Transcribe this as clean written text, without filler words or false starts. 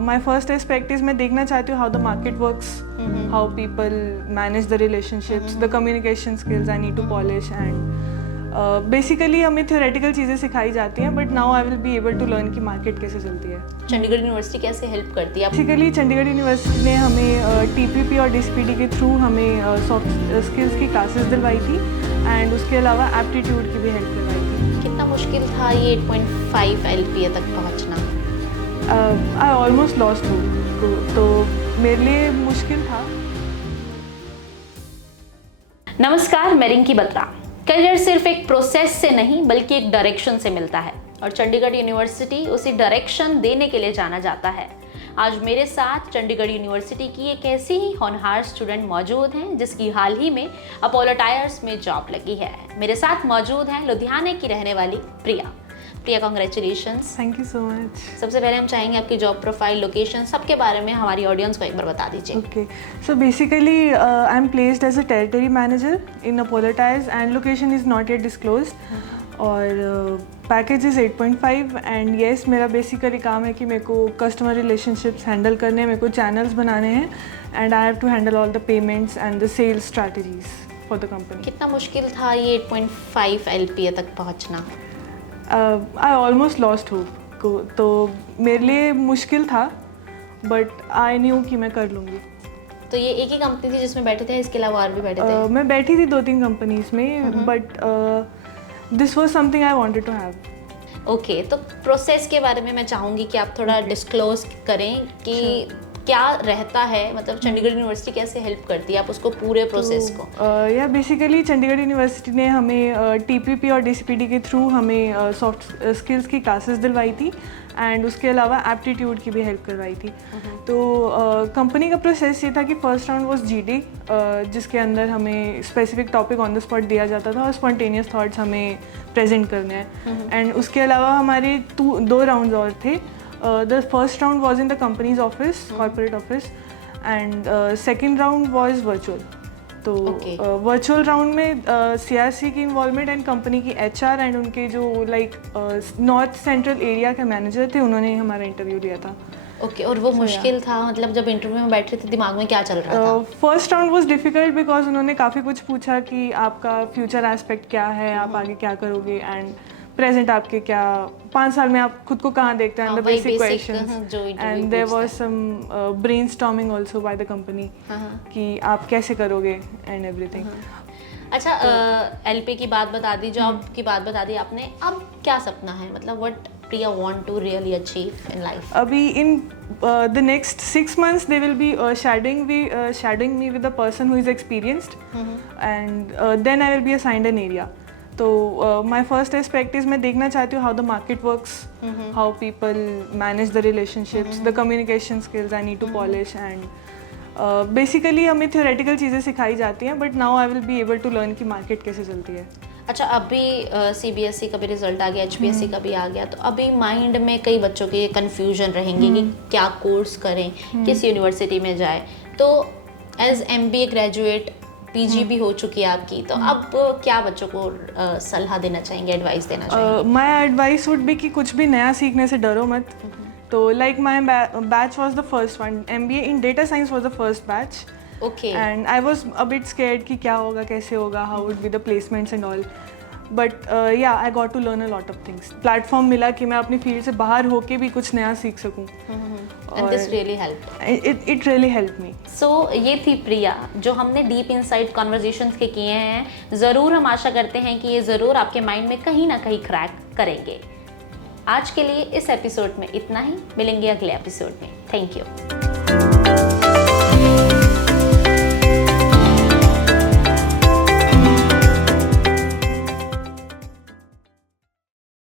My first aspect is मैं देखना चाहती हूँ how the market works, how people manage the relationships, the communication skills I need to polish and basically हमें theoretical चीज़ें सिखाई जाती हैं, but now I will be able to learn कि मार्केट कैसे चलती है। चंडीगढ़ यूनिवर्सिटी कैसे हेल्प करती है? बेसिकली चंडीगढ़ यूनिवर्सिटी ने हमें TPP और DCPD के थ्रू हमें सॉफ्ट स्किल्स की क्लासेस दिलवाई थी एंड उसके अलावा एप्टीट्यूड की भी हेल्प करवाई थी। कितना मुश्किल था ये 8.5 LPA तक पहुंचना? आई ऑलमोस्ट लॉस्ट होप, तो मेरे लिए मुश्किल था। नमस्कार, मैं रिंकी बत्रा। करियर सिर्फ एक प्रोसेस से नहीं बल्कि एक डायरेक्शन से मिलता है और चंडीगढ़ यूनिवर्सिटी उसी डायरेक्शन देने के लिए जाना जाता है। आज मेरे साथ चंडीगढ़ यूनिवर्सिटी की एक ऐसी ही होनहार स्टूडेंट मौजूद हैं जिसकी हाल ही में अपोलो टायर्स में जॉब लगी है। मेरे साथ मौजूद हैं लुधियाने की रहने वाली Priya. Priya, congratulations. Thank you so much. सबसे पहले हम चाहेंगे आपकी जॉब प्रोफाइल, लोकेशन, सबके बारे में हमारी ऑडियंस को एक बार बता दीजिए। Okay, so basically I am placed as a territory manager in Apollo Tyres and location is not yet disclosed और पैकेज इज़ 8.5 एंड येस, मेरा बेसिकली काम है कि मेरे को कस्टमर रिलेशनशिप्स हैंडल करने हैं, मेरे को चैनल्स बनाने हैं and I have to handle all the payments and the sales strategies for the company. कितना मुश्किल था ये 8.5 LPA तक पहुंचना? आई ऑलमोस्ट लॉस्ट होप, तो मेरे लिए मुश्किल था बट आई न्यू कि मैं कर लूँगी। तो ये एक ही कंपनी थी जिसमें बैठे थे, इसके अलावा और भी बैठे थे? मैं बैठी थी 2-3 कंपनीज में but this was something I wanted to have. Okay, तो प्रोसेस के बारे में मैं चाहूँगी कि आप थोड़ा डिस्क्लोज करें कि क्या रहता है, मतलब चंडीगढ़ यूनिवर्सिटी कैसे हेल्प करती है आप उसको पूरे प्रोसेस को? या बेसिकली चंडीगढ़ यूनिवर्सिटी ने हमें TPP और DCPD के थ्रू हमें सॉफ्ट स्किल्स की क्लासेस दिलवाई थी एंड उसके अलावा एप्टीट्यूड की भी हेल्प करवाई थी। तो कंपनी का प्रोसेस ये था कि फर्स्ट राउंड वाज GD जिसके अंदर हमें specific topic on the spot दिया जाता था और स्पॉन्टेनियस थॉट्स हमें प्रेजेंट करने हैं एंड उसके अलावा हमारे 2 राउंड्स और थे। The first round was in the company's office, corporate office, and second round was virtual. तो वर्चुअल राउंड में CRC की इन्वॉल्वमेंट एंड कंपनी की HR एंड उनके जो नॉर्थ सेंट्रल एरिया के मैनेजर थे, उन्होंने हमारा इंटरव्यू लिया था। ओके, और वो मुश्किल था, मतलब जब इंटरव्यू में बैठे थे दिमाग में क्या चल रहा था? First round was difficult because उन्होंने काफ़ी कुछ पूछा कि आपका फ्यूचर एस्पेक्ट क्या है, आप आगे क्या करोगे एंड प्रेजेंट आपके क्या 5 साल में आप खुद को कहाँ देखते हैं, the basic questions and there was some brainstorming also by the company कि आप कैसे करोगे एंड एवरीथिंग। अच्छा, LP की बात बता दी, जॉब की बात बता दी आपने, अब क्या सपना है, मतलब what Priya want to really achieve in life? अभी in the next 6 months they will be shadowing me with a person who is experienced and then I will be assigned an area. तो माई फर्स्ट एस्पेक्ट इज़ मैं देखना चाहती हूँ how the market works, how people manage the relationships, the communication skills I need to polish and basically हमें theoretical चीज़ें सिखाई जाती हैं but now I will be able to learn कि मार्केट कैसे चलती है। अच्छा, अभी CBSE का भी रिजल्ट आ गया, HPSC का भी आ गया, तो अभी माइंड में कई बच्चों के कन्फ्यूजन रहेंगे कि क्या कोर्स करें, किस यूनिवर्सिटी में जाए। तो एज MBA ग्रेजुएट, PG भी हो चुकी है आपकी, तो अब क्या बच्चों को सलाह देना चाहेंगे, एडवाइस देना चाहेंगे? माय एडवाइस वुड बी कि कुछ भी नया सीखने से डरो मत। तो like my batch was the first one, MBA in data science was the first batch. Okay, and I was a bit scared कि क्या होगा, कैसे होगा, how would be the placements and all, but yeah I got to learn a lot of things. Platform मिला कि मैं अपनी field से बाहर होके भी कुछ नया सीख सकूं and this really helped. It really helped me. So ये थी प्रिया, जो हमने डीप इनसाइट कॉन्वर्जेशंस के किए हैं। ज़रूर हम आशा करते हैं कि ये ज़रूर आपके माइंड में कहीं ना कहीं क्रैक करेंगे। आज के लिए इस एपिसोड में इतना ही, मिलेंगे अगले एपिसोड में। Thank you.